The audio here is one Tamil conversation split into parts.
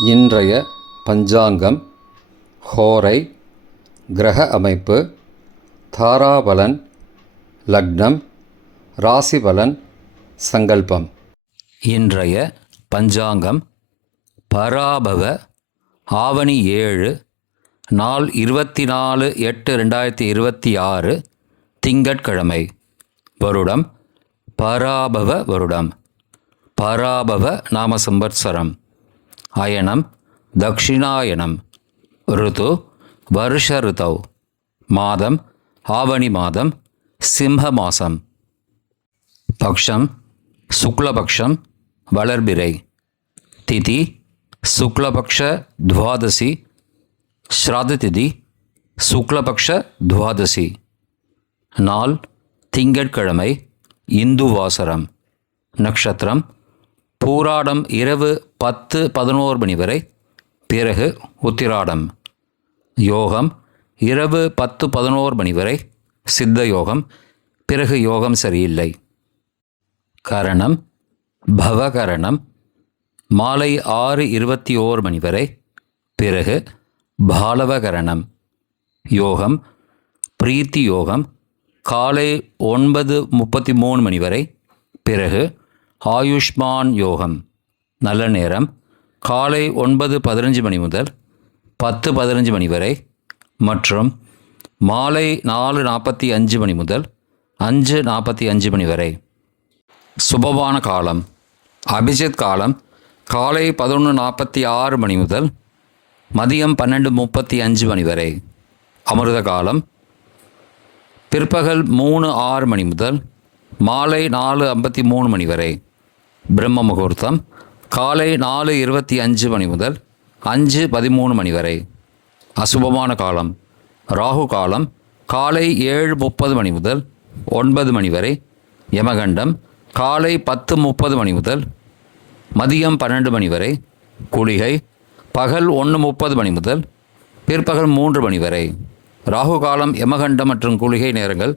இன்றைய பஞ்சாங்கம், ஹோரை, கிரக அமைப்பு, தாராபலன், லக்னம், ராசிபலன், சங்கல்பம். இன்றைய பஞ்சாங்கம் பராபவ ஆவணி 7 நாள் 24/8/2026 திங்கட்கிழமை. வருடம் பராபவ வருடம். பராபவ நாம சம்பத்சரம். அயனம் தக்ஷிணாயனம். ருது வருஷ ருதௌ. மாதம் ஆவணி மாதம், சிம்ம மாசம். பக்ஷம் சுக்லபக்ஷம், வளர்பிறை. திதி சுக்லபக்ஷ துவாதசி, ஸ்ராத திதி சுக்லபக்ஷ துவாதசி. நாள் திங்கட்கிழமை, இந்துவாசரம். நட்சத்திரம் பூராடம் இரவு 10-11 மணி வரை, பிறகு உத்திராடம். யோகம் இரவு 10-11 மணி வரை, சித்த யோகம், பிறகு யோகம் சரியில்லை. கரணம் பவகரணம், மாலை 6:21 மணி வரை, பிறகு பாலவகரணம். யோகம் பிரீத்தி யோகம், காலை 9:33 மணி வரை, பிறகு ஆயுஷ்மான் யோகம். நல்ல நேரம் காலை 9:15 மணி முதல் 10:15 மணி வரை மற்றும் மாலை 4:45 மணி முதல் 5:45 மணி வரை. சுபமான காலம் அபிஜித் காலம் காலை 11:46 மணி முதல் மதியம் 12:35 மணி வரை. அமிர்த காலம் பிற்பகல் 3:06 மணி முதல் மாலை 4:53 மணி வரை. பிரம்ம முகூர்த்தம் காலை 4:25 மணி முதல் 5:13 மணி வரை. அசுபமான காலம் ராகு காலம் காலை 7:30 மணி முதல் 9 மணி வரை. யமகண்டம் காலை 10:30 மணி முதல் மதியம் 12 மணி வரை. குளிகை பகல் 1:30 மணி முதல் பிற்பகல் 3 மணி வரை. ராகு காலம், யமகண்டம் மற்றும் குளிகை நேரங்கள்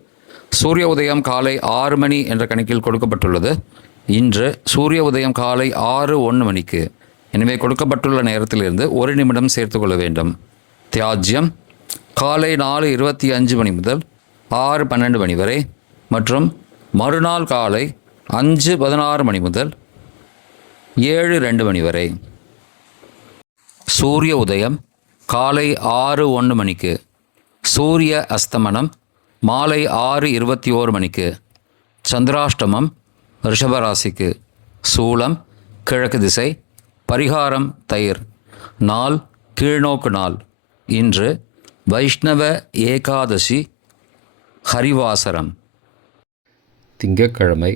சூரிய உதயம் காலை 6 மணி என்ற கணக்கில் கொடுக்கப்பட்டுள்ளது. இன்று சூரிய உதயம் காலை 6:01 மணிக்கு. எனவே கொடுக்கப்பட்டுள்ள நேரத்திலிருந்து 1 நிமிடம் சேர்த்து கொள்ள வேண்டும். தியாஜ்யம் காலை 4:25 மணி முதல் 6:12 மணி வரை மற்றும் மறுநாள் காலை 5:16 மணி முதல் 7:02 மணி வரை. சூரிய உதயம் காலை 6:01 மணிக்கு. சூரிய அஸ்தமனம் மாலை 6:21 மணிக்கு. சந்திராஷ்டமம் ரிஷபராசிக்கு. சூலம் கிழக்கு திசை. பரிகாரம் தயிர். நாள் கீழ்நோக்கு நாள். இன்று வைஷ்ணவ ஏகாதசி, ஹரிவாசரம். திங்கட்கிழமை,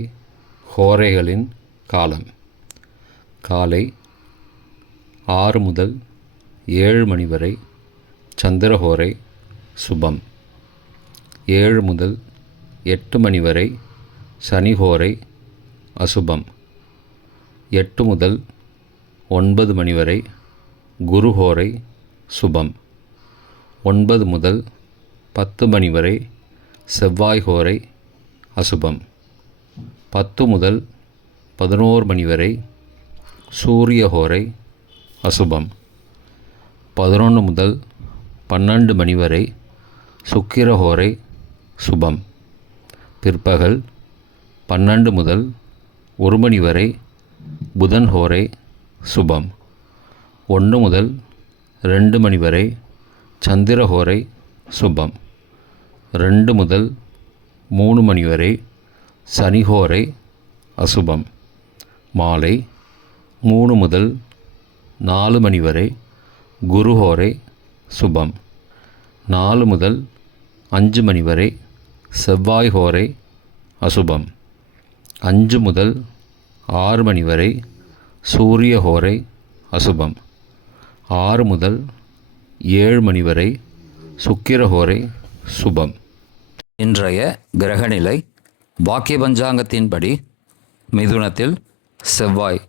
ஹோரைகளின் காலம் காலை 6 முதல் 7 மணி வரை சந்திரஹோரை சுபம். 7 முதல் 8 மணி வரை சனிஹோரை அசுபம். 8 முதல் 9 மணி வரை குருஹோரை சுபம். 9 முதல் 10 மணி வரை செவ்வாய்ஹோரை அசுபம். 10 முதல் 11 மணி வரை சூரியஹோரை அசுபம். 11 முதல் 12 மணி வரை சுக்கிரஹோரை சுபம். பிற்பகல் 12 முதல் 1 மணி வரை புதன் ஹோரை சுபம். 1 முதல் 2 மணி வரை சந்திரஹோரை சுபம். 2 முதல் 3 மணி வரை சனிஹோரை அசுபம். மாலை 3 முதல் 4 மணி வரை குருஹோரை சுபம். 4 முதல் 5 மணி வரை செவ்வாய்ஹோரை அசுபம். 5 முதல் 6 மணி வரை சூரியஹோரை அசுபம். 6 முதல் 7 மணி வரை சுக்கிரஹோரை சுபம். இன்றைய கிரகநிலை வாக்கிய பஞ்சாங்கத்தின்படி மிதுனத்தில் செவ்வாய்,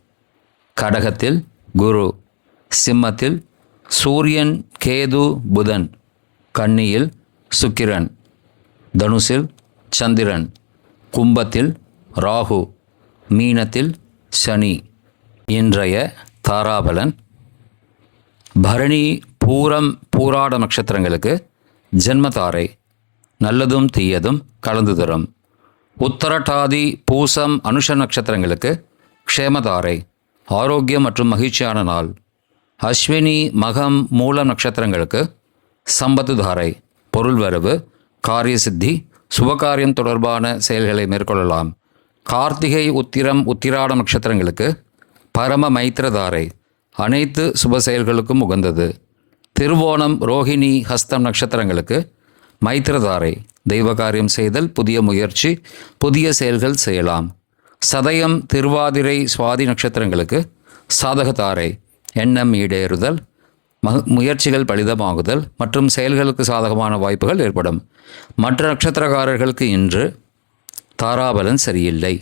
கடகத்தில் குரு, சிம்மத்தில் சூரியன், கேது, புதன், கன்னியில் சுக்கிரன், தனுசில் சந்திரன், கும்பத்தில் ராகு, மீனத்தில் சனி. இன்றைய தாராபலன் பரணி, பூரம், பூராட நட்சத்திரங்களுக்கு ஜென்மதாரை, நல்லதும் தீயதும் கலந்து தரும். உத்தரட்டாதி, பூசம், அனுஷ நட்சத்திரங்களுக்கு க்ஷேமதாரை, ஆரோக்கியம் மற்றும் மகிழ்ச்சியான நாள். அஸ்வினி, மகம், மூலம் நட்சத்திரங்களுக்கு சம்பத்து தாரை, பொருள் வரவு, காரிய சித்தி, சுபகாரியம் தொடர்பான செயல்களை மேற்கொள்ளலாம். கார்த்திகை, உத்திரம், உத்திராட நட்சத்திரங்களுக்கு பரம மைத்திரதாரை, அனைத்து சுப செயல்களுக்கும் உகந்தது. திருவோணம், ரோஹிணி, ஹஸ்தம் நட்சத்திரங்களுக்கு மைத்திரதாரை, தெய்வ காரியம் செய்தல், புதிய முயற்சி, புதிய செயல்கள் செய்யலாம். சதயம், திருவாதிரை, சுவாதி நட்சத்திரங்களுக்கு சாதகதாரை, எண்ணம் ஈடேறுதல், முயற்சிகள் பலிதமாகுதல் மற்றும் செயல்களுக்கு சாதகமான வாய்ப்புகள் ஏற்படும். மற்ற நட்சத்திரக்காரர்களுக்கு இன்று தாராபலன் சரியில்லை.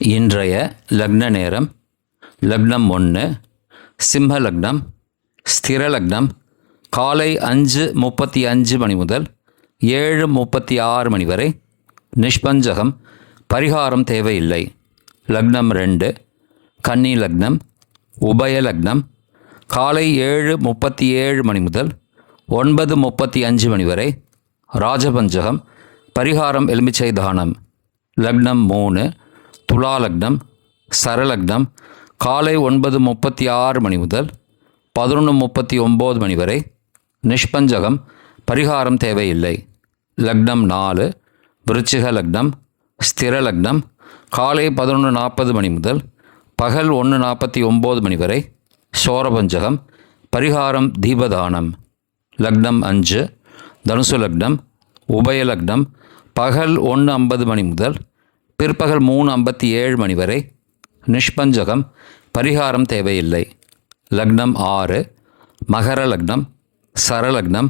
இன்றைய லக்ன நேரம்: லக்னம் 1 சிம்ம லக்னம், ஸ்திர லக்னம், காலை 5:35 மணி முதல் 7:36 மணி வரை. நிஷ்பஞ்சகம், பரிகாரம் தேவையில்லை. லக்னம் 2 கன்னி லக்னம், உபய லக்னம், காலை 7:37 மணி முதல் 9:35 மணி வரை. ராஜபஞ்சகம், பரிகாரம் எலுமிச்சை தானம். லக்னம் 3 துலா லக்னம், சரலக்னம், காலை 9:36 மணி முதல் 11:39 மணி வரை. நிஷ்பஞ்சகம், பரிகாரம் தேவையில்லை. லக்னம் 4 விருச்சிக லக்னம், ஸ்திர லக்னம், காலை 11:40 மணி முதல் பகல் 1:49 மணி வரை. சோரபஞ்சகம், பரிகாரம் தீபதானம். லக்னம் 5 தனுசு லக்னம், உபய லக்னம், பகல் 1:50 மணி முதல் பிற்பகல் 3:57 மணி வரை. நிஷ்பஞ்சகம், பரிகாரம் தேவையில்லை. லக்னம் 6 மகர லக்னம், சரலக்னம்,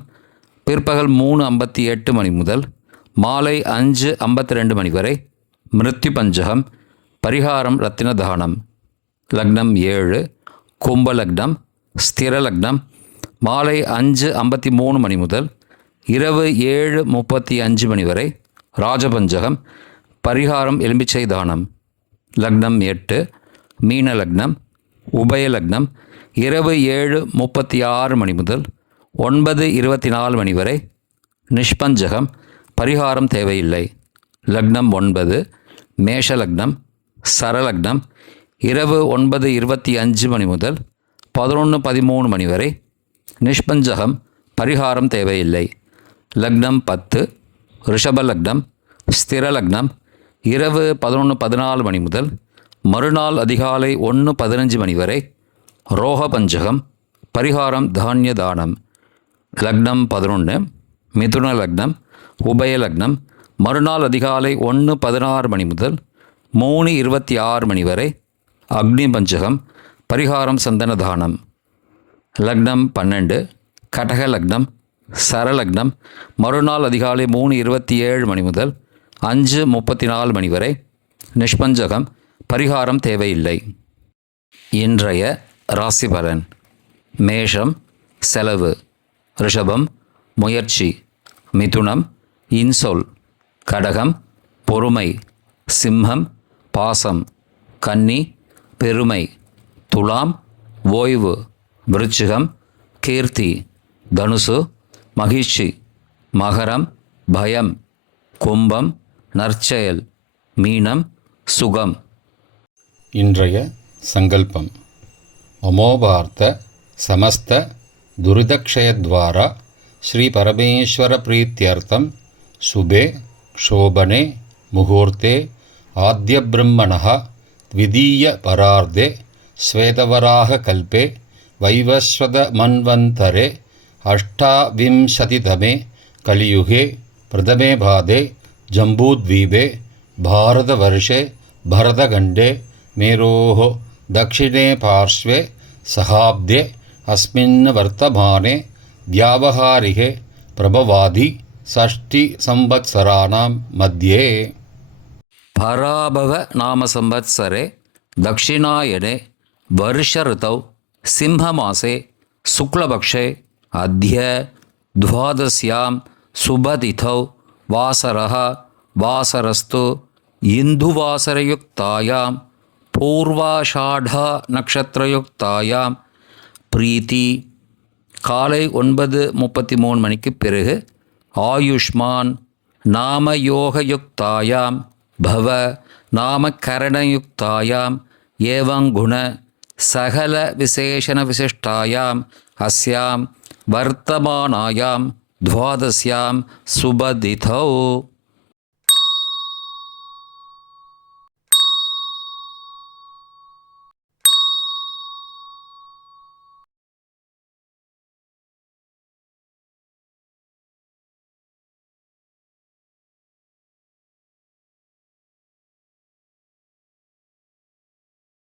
பிற்பகல் 3:58 மணி முதல் மாலை 5:52 மணி வரை. மிருத்யு பஞ்சகம், பரிகாரம் ரத்தின தானம். லக்னம் 7 கும்ப லக்னம், ஸ்திர லக்னம், மாலை 5:53 மணி முதல் இரவு 7:35 மணி வரை. ராஜபஞ்சகம், பரிகாரம் எலுமிச்சை தானம். லக்னம் 8 மீன லக்னம், உபய லக்னம், இரவு 7:36 மணி முதல் 9:24 மணி வரை. நிஷ்பஞ்சகம், பரிகாரம் தேவையில்லை. லக்னம் 9 மேஷ லக்னம், சரலக்னம், இரவு 9:25 மணி முதல் 11:13 மணி வரை. நிஷ்பஞ்சகம், பரிகாரம் தேவையில்லை. லக்னம் 10 ரிஷப லக்னம், ஸ்திர லக்னம், இரவு 11:14 மணி முதல் மறுநாள் அதிகாலை 1:15 மணி வரை. ரோக பஞ்சகம், பரிகாரம் தானிய தானம். லக்னம் 11 மிதுன லக்னம், உபய லக்னம், மறுநாள் அதிகாலை 1:16 மணி முதல் 3:26 மணி வரை. அக்னி பஞ்சகம், பரிகாரம் சந்தன தானம். லக்னம் 12 கடக லக்னம், சரலக்னம், மறுநாள் அதிகாலை 3:27 மணி முதல் 5:34 மணி வரை. நிஷ்பஞ்சகம், பரிகாரம் தேவையில்லை. இன்றைய ராசி பலன்: மேஷம் செலவு, ரிஷபம் முயற்சி, மிதுனம் இன்சொல், கடகம் பொறுமை, சிம்மம் பாசம், கன்னி பெருமை, துலாம் ஓய்வு, விருச்சிகம் கீர்த்தி, தனுசு மகிழ்ச்சி, மகரம் பயம், கும்பம் நற்செயல், மீனம் சுகம். இன்றைய சங்கல்பம்: அமோபார்த்த சமஸ்த துரிதக்ஷயத்வாரா ஸ்ரீ பரமேஸ்வர பிரீத்யர்த்தம் சுபே க்ஷோபனே முகூர்த்தே ஆத்ய பிரம்மணः த்விதீய பரார்த்தே ஸ்வேதவராக கல்பே வைவஸ்வத மன்வந்தரே அஷ்டாவிம்சதிதமே கலியுகே பிரதமே பாதே ஜம்பூத்வீபே பாரதவர்ஷே பரதகண்டே மேரோः दक्षिणे पार्श्वे सहाब्दे अस्मिन् वर्तमाने व्यावहारिके प्रभवादि षष्टिसंवत्सराणां मध्ये पराभव नाम संवत्सरे दक्षिणायने वर्ष ऋतौ सिंहमासे शुक्लपक्षे अद्य द्वादश्यां शुभतिथौ वासरः वासरस्तु इन्दुवासरयुक्तायां पूर्वाषाढा नक्षत्रयुक्तायां பிரீத்தி. காலை 9:33 மணிக்கு பிறகு ஆயுஷ்மான் நாமயோகயுக்தாயாம் பவ நாமகரணயுக்தாயாம் ஏவங்குண சகல விசேஷண விசிஷ்டாயாம் அஸ்யாம் வர்த்தமானாயாம் துவாதஸ்யாம் சுபதிதௌ.